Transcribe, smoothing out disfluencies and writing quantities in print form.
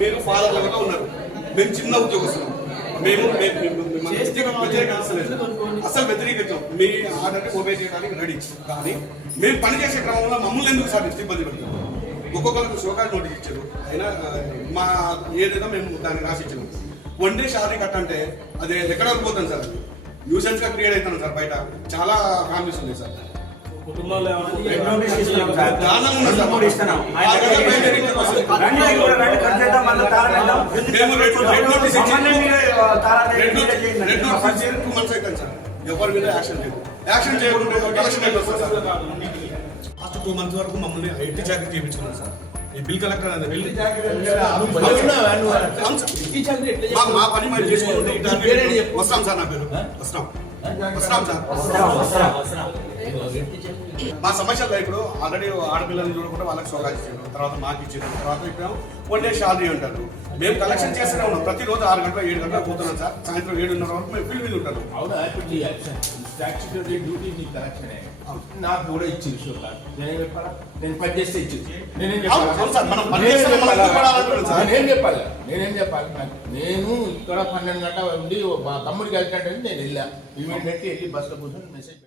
మీరు ఫాదర్ లాగా ఉన్నారు, మేము చిన్న ఉద్యోగస్తులు, మేము వ్యతిరేకించలేదు, అసలు వ్యతిరేకించాం. మీ ఆర్డర్ని ఓబే చేయడానికి రెడీ. కానీ మేము పనిచేసే క్రమంలో మమ్మల్ని ఎందుకు సార్ ఇబ్బంది పెడతాం? ఒక్కొక్కరికి షోకాజ్ నోటీస్ ఇచ్చారు, అయినా మా ఏదైనా మేము దాన్ని రాసి ఇచ్చినాం. వన్ డే షాదీ కట్ అంటే అది ఎక్కడ పోతాం సార్, న్యూసెన్స్ గా క్రియేట్ అవుతాను సార్. బయట చాలా ఫ్యామిలీస్ ఉన్నాయి సార్, ఎవరి మీద యాక్షన్ చేయకుండా కలెక్షన్ అయిపోతుంది సార్. లాస్ట్ 2 months వరకు మమ్మల్ని ఎట్టి జాకెట్ చేయించుకున్నాం సార్. ఈ బిల్ కలెక్టర్ అనే బిల్ మా పని మేము చేసుకుంటే వస్తాం సార్. నా పేరు వస్తాం సార్. మా సమస్యల్లో ఇప్పుడు ఆల్రెడీ ఆడపిల్లల్ని చూడకుండా వాళ్ళకి సోగా ఇచ్చారు, తర్వాత మాకు ఇచ్చారు, తర్వాత ఇక్కడ వన్ డే షాదీ అంటారు. మేము కలెక్షన్ చేస్తూనే ఉన్నాం. ప్రతిరోజు 6 గంటల 7 గంటలకు పోతున్నాం సార్. సాయంత్రం 7:30 వరకు మేము ఫీల్డ్ మీద ఉంటాం. నాకు కూడా ఇచ్చింది షోకాజ్. నేనేం చెప్పాలా? నేను పని చేస్తే ఇచ్చింది. నేనేం చెప్పాలి? నేను ఇక్కడ 12 గంటల ఉండి మా తమ్ముడికి వెళ్తాడంటే నేను వెళ్ళా. ఇమీడియట్లీ వెళ్ళి బస్సులో కూర్చొని మెసేజ్